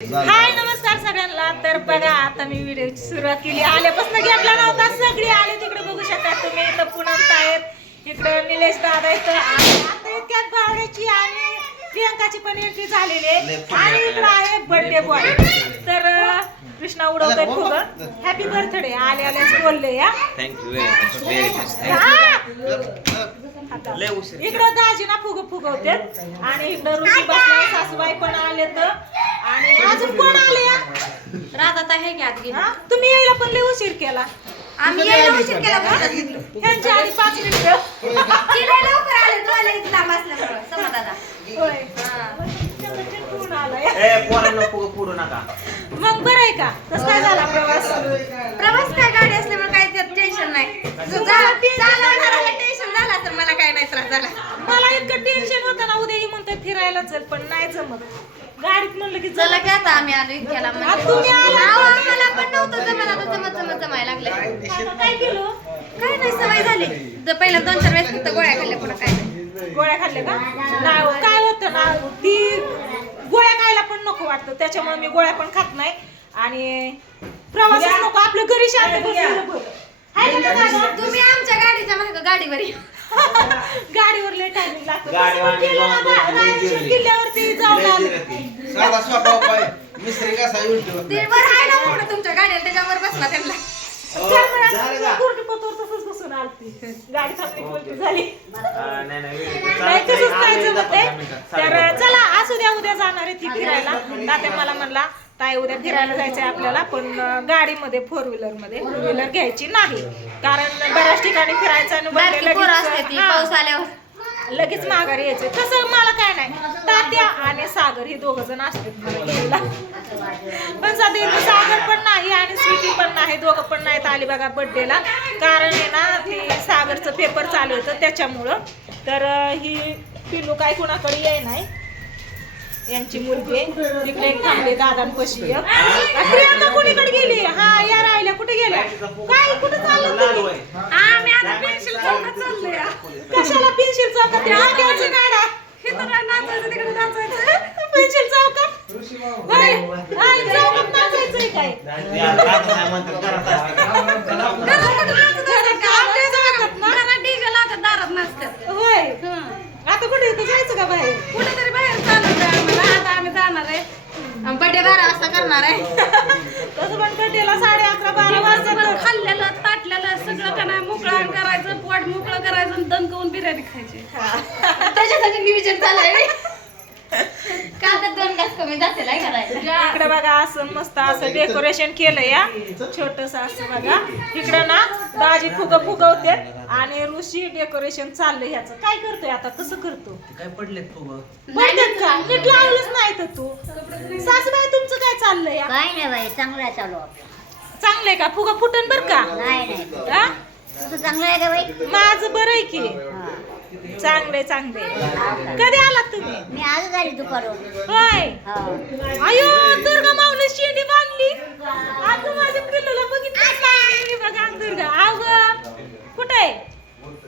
हाय नमस्कार सगळ्यांना. तर बघा आता मी व्हिडिओची सुरुवात केली. आल्यापासून घेतला नव्हता. सगळी आले तिकडे बघू शकता तुम्ही. इथं पुनमत आहेत. इकडं निलेश दादा इथं आणि आता इतक्यात भावड्याची आणि प्रियंकाची पण एंट्री झालेली आहे. आणि इकडं आहे बर्थडे बॉय तर कृष्णा उडवतोय खूप. हॅपी बर्थडे आले आलेच बोलले या. थँक्यू व्हेरी मच इकडं दाजीना फुग फुगवते आणि इकडं ऋषी बसलाय सासूबाई पण आले तर अजून कोण आले या राधा आहे की आत गेली हा? तुम्ही यायला पण लय उशीर केला. आम्ही यायला उशीर केला ह्यांच्या आधी पाच मिनिटं. तिला लवकर आले तू आले इथं लांब असल्यामुळं. समाधाना होय. हा. कोण आलाय ए पोरांना पुढं पुढू नका. मग बरं आहे का? कसं काय झाला? प्रवास? प्रवास काय? गाडी असल्यामुळे काय टेन्शन नाही. टेन्शन झाला तर मला काय नाही त्रास झाला. मला इतकं टेन्शन होतं ना उद्या ही म्हणतोय फिरायला चल पण नाही जमत. गाडीत म्हणलं की चला की आता आम्ही आलो इतक्याला आ, तुम्ही आला. मला पण नव्हतं जमत आता जमत जमत जमायला लागले आता काय केलं? काय नाही सवय झाली. द- पहिला दोन चार वेळेस फक्त गोळ्या खाल्ल्या पुढे काय नाही. गोळ्या खाल्ल्या का? नाही हो, काय होतं ना ती गोळ्या खायला पण नको वाटतं. त्याच्यामुळे मी गोळ्या पण खात नाही. आणि प्रवासच नको आपलं घरी शांत बसलेलं बरं. हाय का नाही दादा? तुम्ही आमच्या गाडीच्या मागे गाडीवर या. गाडीवर लय टायमिंग लागतो गाडी तसं पण वाणी केलं ना जाऊन बा- लय रायगड जिरली. किल्ल्यावरती जाऊन लय आलो. जिरती. साधा स्वभाव पाय मिस्त्री कसा उलटी ते वर आहे ना म्हणून तुमच्या गाडीला त्याच्यावर बसला त्यांना हो, झालं का? तसंच बसून आलती गाडी थांबली झाली आ, नाही नाही वेळ- नाही चालत तसंच नाही. नाही आम्ही जमत जातो आहे. दहा मिनिटात. तर चालेल. चला असू द्या उद्या जाणार आहे ती फिरायला तात्या मला म्हणला ताई उद्या फिरायला जायचंय आपल्याला पण अं, गाडीमध्ये फोर व्हीलरमध्ये टू व्हीलर घ्यायची नाही कारण बऱ्याच ठिकाणी फिरायचं आणि बारकी लगेच- पोरं असते ती हा. पाऊस आल्यावर. लगेच माघारी यायचे. तसं मला काय नाही. तात्या आणि सागर हे दोघ जण असतात मला घ्यायला. पण सध्या इथं सागर पण नाही आणि स्वीटी पण नाही दोघं पण नाहीत आली बघा बर्थडेला कारण आहे ना ती सागरचं पेपर चालू होतं त्याच्यामुळं. तर अं, ही पिलू काय कुणाकडे येई नाही. यांची मुलगी आहे तिकडे एक थांबली दादांपाशी एक. आ, प्रियंका कुणीकडे गेली हा या राहिल्या कुठे गेल्या काय कुठे चाललं तुम्ही? आहे. आम्ही आता पेन्सिल चौकात चाललोय कशाला पेन्सिल चौकात ते आत्याचं काढा इथं काय नाचायचं तिकडे नाचायचं पेन्सिल चौकात होय. हाय, चौकात नाचायचंय काय या, राहत नाही म्हणतात, घरात असतात. घरात कुठं नाचत असतात का? आपल्या चौकात ना घरात DJ लावतात, दारात नाचतात होय. आता कुठे इथं जायचं का बाहेर कुठेतरी बाहेर चालत आहे आम्हाला आता आम्ही जाणार आहे. बड्डे बारा वाजता करणार आहे. तसं पण कटेला साडे अकरा बारा वाजता खाल्लेलं ताटलेलं सगळं का नाही मोकळं करायचं पोट मोकळं करायचं आणि दणकवून बिर्याणी खायची. त्याच्यासाठी नियोजन चाललंय का तर दोन घास कमी जाते नाही? करायचं इकडे बघा असं मस्त असं डेकोरेशन केलं या. छोटस असं बघा. इकडं ना दाजी फुग फुगवते आणि ऋषी डेकोरेशन चाललंय ह्याचं. काय करतोय आता? कसं करतो? काय पडलेत फुगं? पडतात का? नीट लावलंच नाही तर तू. सासूबाई तुमचं काय चाललंय? या काय नाही बाई चांगलं आहे चालू आपलं. चांगलंय का? फुगा फुटन बर का? नाही नाही. हा? तुझं चांगलं आहे का बाई? माझं बरं आहे की. हा. चांगलंय चांगलंय कधी आलात तुम्ही? मी आजच आली दुपारून. होय? हो. अयो दुर्गा माऊली शेंडी बांधली. आता माझ्या पिल्लूला बघितलं बघा दुर्गा. आव कुठे?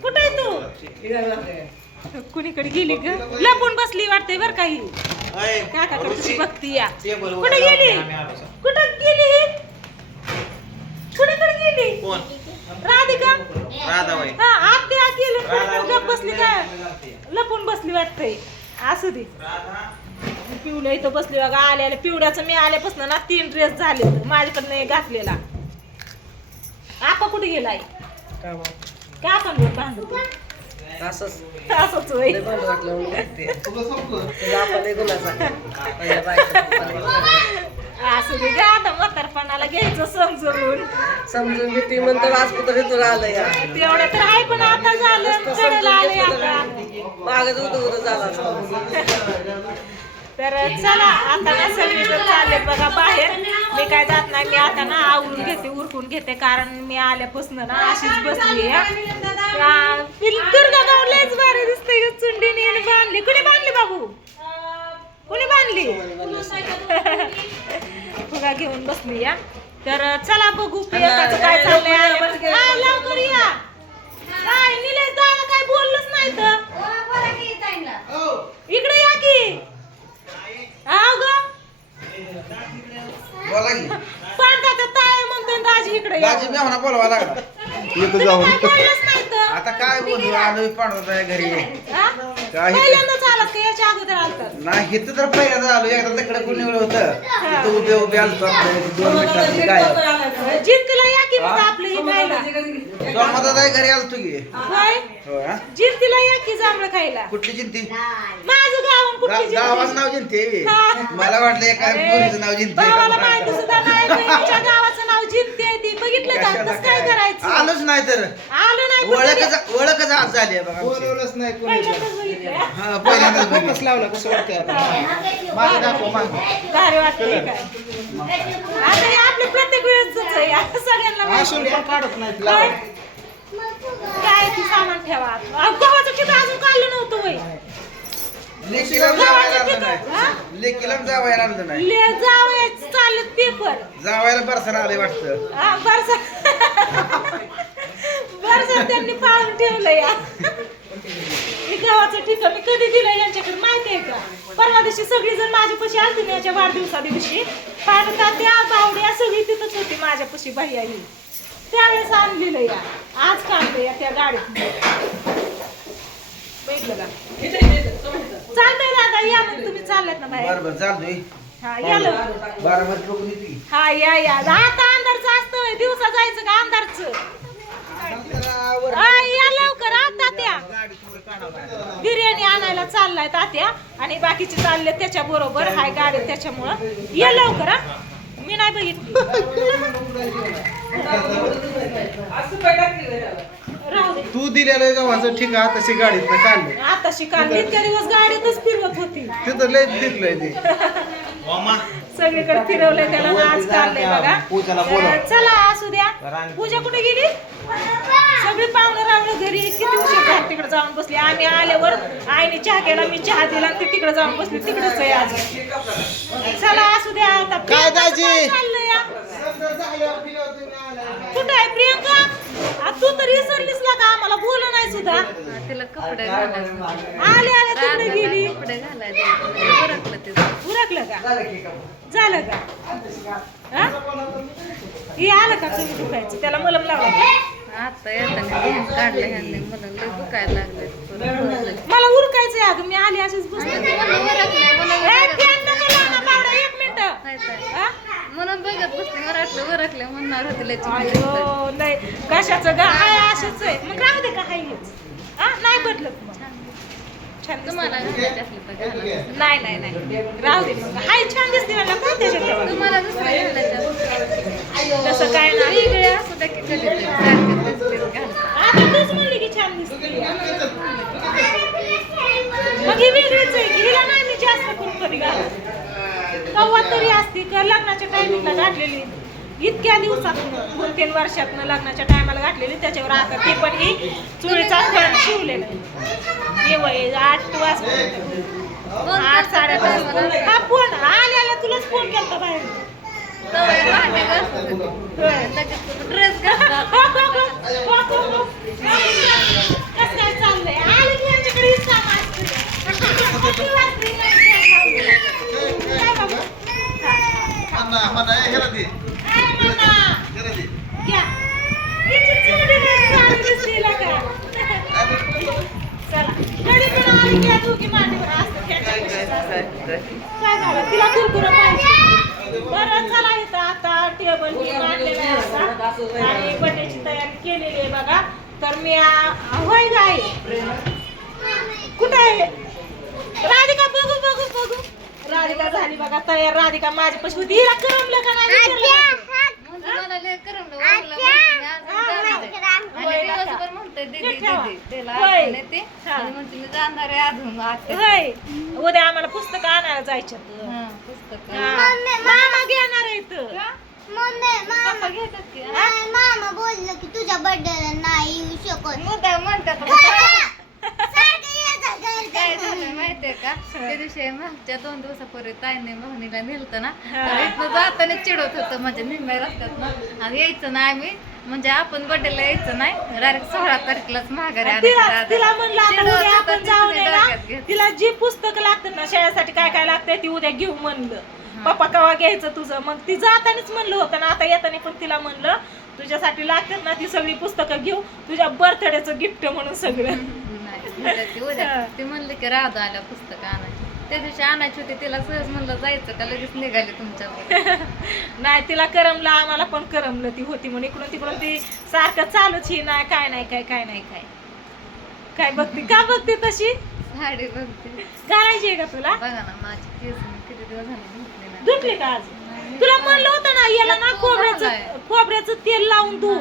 कुठे तू? कुणीकडे गेली ग? लपून बसली वाटते बर काही काकाकडे तुझी ऋषी, बघती या. कुठे गेली. कुठे गेली कुणीकडे गेली? राधिका? राधाबाई. गप बसली काय? लपून बसली वाटतंय. असू दे. राधा. पिवलं इथं बसली बघा आल्याला पिवड्याचं मी आल्यापासून ना तीन ड्रेस झाले होते माझ्याकडनं एक घातलेला. आपा कुठे गेलाय? का पण. तुला पप्पाला. असू दे गा आता म्हातारपणाला घ्यायचं समजून. समजून घेते म्हणतो आज कुठं इथून आलं या. तेवढं तर आहे पण आता झालं कडेला आले आता कागद उदं उदं झाला तर चला आता ना सगळी जण चालले बघा बाहेर. मी काय जात नाही मी आता ना आवरून घेते उरकून घेते कारण मी आल्यापासून ना अशीच बसली दुर्गा गाव लयच भारी दिसते चुंडीने बांधली. कुणी बांधली बाबू? कुणी बांधली? फुगा घेऊन बसली या. तर चला बघू प्रियंकाचं काय चाललंय. लवकर या. काय निलेश दादा काय बोललंच नाही तर इकडे या की आव ग बोला की. पांढरा त्या ताया म्हणतोय दाजी इकडे या. दाजी मेहना बोलवा लागला. येतो तुम्ही जाऊन. काय बोललंच नाही तर. आता काय बोलू आलोय पांडवता घरी हा? काही- पहिल्यांदाच आलात का? याच्या अगोदर आलतात नाही इथं तर पहिल्यांदा आलो. एकदा तिकडे कोणी वेळ होतं? तिथं उभे उभे आलतो आपल्या दोन मिनिटात काय? जिंतीला या की मग आपलं हे खायला सोमवारचा घरी आलतो की? होय? हो हा? जिंतीला या की जांभळं खायला? कुठली जिंती? माझं गाव कुठली गा- गावाचं जिंती नाव जिंती. हा. मला वाटलं एका अरे, पोरीचं नाव जिंती. भावाला माहिती सुद्धा नाही बहिणीच्या गावाचं नाव जिंती आहे ती. बघितलं का? कशाला काय काय? करायचं? आलोच नाही तर. आलो नाही पण तरी- ओळखच ओळखच आज झाली आहे बघा आमची. बोलवलंच नाही कोणी. पहिल्यांदाच बघितलं हा? पहिल्यांदाच फोकस बघितलं. लावला कसं वाटतंय आता मागे दाखव मागे. भारी वाटतंय काय? आता हे आपल्या प्रत्येक वेळेस आहे. आता सगळ्यांना माहिती. आहे. काढत नाहीत काय? लावा काय ती सामान ठेवा. अहो, गव्हाचं अजून काढलं नव्हतं वय. लेकीला जावायला आणलं हा? नाही. लेकीला जावायला आणलं नाही. ले जावयाचं चाललं पेपर. जावायला बरसाला आले वाटतं. बरसा बरसा त्यांनी पाळून ठेवलं या मी गावाचं ठिकाण मी कधी दिलं यांच्याकडे माहिती आहे का? परवा दिवशी सगळी जण माझ्यापाशी आलती ना याच्या वाढदिवसा दिवशी. पाणका त्या बावड्या सगळी तिथंच होती माझ्यापाशी भैया ही त्यावेळेस आणलेलं या. आज काढलं या त्या गाडीत. बघितलं का? चालतंय दादा या मग तुम्ही चाललात ना बाहेर. बरं बरं चालतोय. हा या लवकर. हा या या. आता अंधारचं असतं दिवसा जायचं का अंधारचं? हा, या लवकर हा तात्या बिर्याणी आणायला चाललाय तात्या. आणि बाकीचे चालले त्याच्या बरोबर हाय गाडी त्याच्यामुळं. या लवकर हा. मी नाही बघितली. राहू दे. तू दिलेलं गव्हाचं ठीक आहे तशी गाडीत काढले. आता शिकाल इतक्या दिवस गाडीतच फिरवत होती. तिथं लय दिसलंय ते. सगळीकडे फिरवलंय त्याला आज काढलंय बघा. पूजाला बोलव. तर चला असू द्या. पूजा कुठे गेली? सगळी पाहुणं रावणं घरी किती उशीर झाला तिकडे आम्ही आल्यावर आईने चहा केला मी चहा दिला आणि ती तिकडे जाऊन बसली. तिकडेच आहे आज. चला असू द्या आता. काय दाजी? काय चाललंय? या? कुठं आहे प्रियंका? आ, तू तर विसरलीस ना का? आम्हाला बोल नाही सुद्धा. तिला कपडे घालायचे. आले आले तिकडे गेली. कपडे घालायचे. तिचं उरकलं का? झालं का? हा? हे आलं का तुम्ही दुखायचं? त्याला मलम लावला का? आता येताना काढले ह्यांनी मला लय दुखायला लागले परत मला उरकायचंय अगं मी आली अशीच बसले. म्हणून एक मिनिट. बघत बसले वाटलं ओरखले म्हणणार होते लय नाही कशाचं गा? हाय असंच आहे. मग राहू दे का हाय नाही बदलत छान. तुम्हाला. नाही नाही नाही. राहू दे मग. हाय छान दिसते मला. काय त्याच्यात तुम्हाला तसं काय नाही. वेगळे असू द्या की कधीतरी सारखे तेच तेच घालतात. आता तूच म्हणली की छान दिसते. मग ही वेगळीच आहे की हिला नाही मी जास्त करून कधी घालत. कव्वा तरी असते का लग्नाच्या टायमिंगला घातलेली. इतक्या दिवसातून दोन तीन वर्षातनं लग्नाच्या टायमाला घातलेली त्याच्यावर आता ते पण ही चुळीचा फळ शिवलेलं हे वय आठ वाजता आठ साडे हा फोन आल्याला तुलाच फोन केला बाहेर. ड्रेस काय चाललंय? की काय बाबा? काय म्हणा? घ्या. हिची चिमणी नाही चालली दिसतीला का? चला. घरी पण आली की या दोघी मांडीवर असतात. त्याच्या कशीच असतात. काय झालं? तिला कुरकुरं पाहिजे. बरं चला इथं आता टेबल मांडलेला आहे आता. आणि तयारी केलेली आहे बघा. तर मी आ- होय गाय कुठं आहे? राधिका बघू बघू बघू. राधिका झाली बघा तयार. राधिका माझ्यापाशी होती. हिला करमलं का नाही? मला लय करमलं वाटलं म्हणते, आज मी जाणार आहे. आणि दिवसभर म्हणते दीदी ते ठेवा. दीदी त्याला होय. आठवण येते. हा. आणि म्हणते मी जाणार आहे अजून आत्या होय. उद्या आम्हाला पुस्तकं आणायला जायचं हा, पुस्तक. मामा घेणार आहे इथं. मम्मी पप्पा घेतात की? हा? मामा मामा बोललं की तुझ्या बर्थडे नाही येऊ शकत. मुद्दा म्हणतात काय झालं माहितीये का? त्या दिवशी मागच्या दोन दिवसापूर्वी ताईने बहिणीला नेलतं ना. तर जाताना चिडवत होतं म्हणजे निम्म्या रस्त्यात ना. आणि यायचं नाही आम्ही म्हणजे आपण बर्थडेला यायचं नाही. डायरेक्ट सोळा तारखेलाच माघारी तिला. तिला म्हणलं आता चिडवत उद्या होतं, ना. घेतलं. तिला जी पुस्तकं लागतात ना शाळेसाठी काय काय लागतंय ती उद्या घेऊ म्हणलं. पप्पा कवा घ्यायचं तुझं? मग ती जातानीच म्हणलं होतं ना. आता येताना पण तिला म्हणलं तुझ्यासाठी लागतात ना ती सगळी पुस्तकं घेऊ. तुझ्या बर्थडेचं गिफ्ट म्हणून सगळं. उद्या ते उद्या. ते म्हणले की राधा आल्या पुस्तकं आणायची. त्या दिवशी आणायची होती तिला सहज म्हणलं जायचं का? लगेच निघाले तुमच्या नाही तिला करमलं आम्हाला पण करमलं ती होती म्हणून. इकडून तिकडून ती सारखं चालूच ही नाही काय नाही काय काय नाही काय. काय बघते? का बघते तशी? साडी बघते. घालायची आहे का तुला? बघा ना माझी केस मी किती दिवस झाले धुतले नाही. धुतली का आज? तुला म्हणलं होतं ना याला ना खोबऱ्याचं. खोबऱ्याचं तेल लावून धु.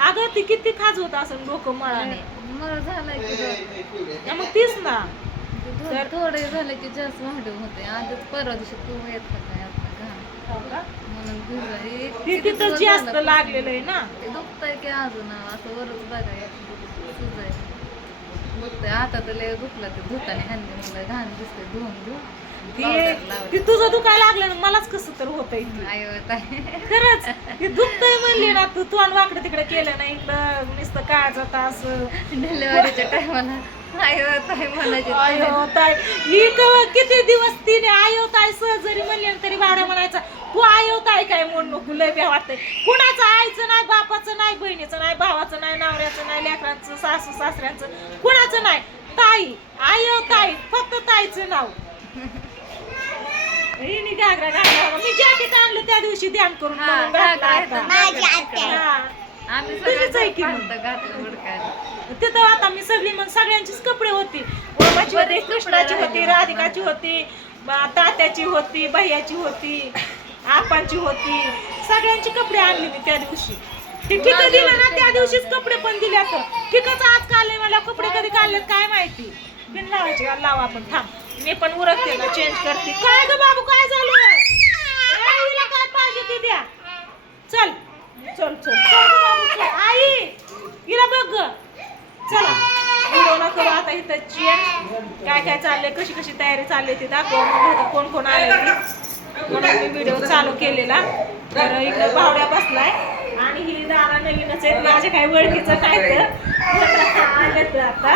अगं ती किती खाजवत असं डोकं मळाने. मग झालंय की. मग तीच ना. तर- थोडे झाले की जास्त वाढव होते. आधीच परवा दिवशी तू येत होता म्हणून. हे ती किती तिथं दिवस जास्त झालं. लागलेलं आहे ना? ते दुखतंय की अजून? असं वरच बघाय सुजाय. दुखतंय. आता तर लय दुखलं ते धुताने. हंदी मला घाण दिसते धुवून धुवून ती ती. तुझं दुखायला लागलं ना मलाच कसं तर ती. ताई. खरंच ती दुखतंय म्हणली ना तू तोंड वाकडं तिकडे केलं नाही इकडं नुसतं काळजा तास डिलिव्हरीच्या टायमाला. ताई ही कवा किती दिवस तिने आयो ताई सहज जरी म्हणली तरी भाड्या म्हणायचा तू आयो ताई काय म्हणू नको लय बे वाटतंय. कुणाचं आईचं नाही बापाचं नाही बहिणीचं नाही भावाचं नाही नवऱ्याचं नाही लेकरांचं सासू सासऱ्यांचं कुणाचं नाही. ताई आयो ताई फक्त ताईचं नाव. हिने घागरा घातला. मी जॅकेट आणलं त्या दिवशी ध्यान करून हा, म्हणून घातलं घागरा आता. येतं. माझी आत्या हा. आम्ही तुझीच आहे की मग. घातलं तिथं आता मी सगळी मग सगळ्यांचीच कपडे होती ओमाची होती कृष्णाची होती राधिकाची होती बा- तात्याची होती भैयाची होती आपांची होती सगळ्यांची कपडे आणली मी त्या दिवशी ते ठिक दिलं ना त्या दिवशीच कपडे पण दिले आता ठिकच आज काढले मला कपडे कधी काढलेत काय माहिती बिन लावायची? लावा आपण थांब मी पण उरकते ना चेंज करते. काय ग बाबू काय झालं? आईला काय पाहिजे ते द्या. चल चल चल चल ग बाबू, चल. आई हिला बघ ग. चला व्हिडिओ ना करू आता इथं चेंज काय काय चाललंय कशी कशी तयारी चालली ती दाखवा मग कोण कोण आले ते. म्हणून मी व्हिडिओ चालू केलेला. तर इकडं भावड्या बसलाय. आणि ही दादा नवीनच आहेत. माझ्या काही ओळखीचं काय तर आता.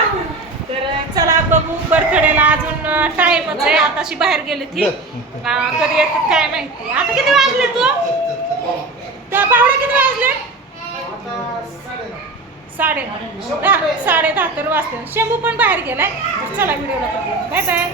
तर चला बघू बर्थडेला अजून टाइमच आहे. आताशी बाहेर गेली ती. कधी येतात काय माहिती. आता किती वाजले तू? त्या भावड्या किती वाजले? साडे दहा. साडे दहा तर वाजते शंभू पण बाहेर गेलाय. चला व्हिडिओला बाय बाय.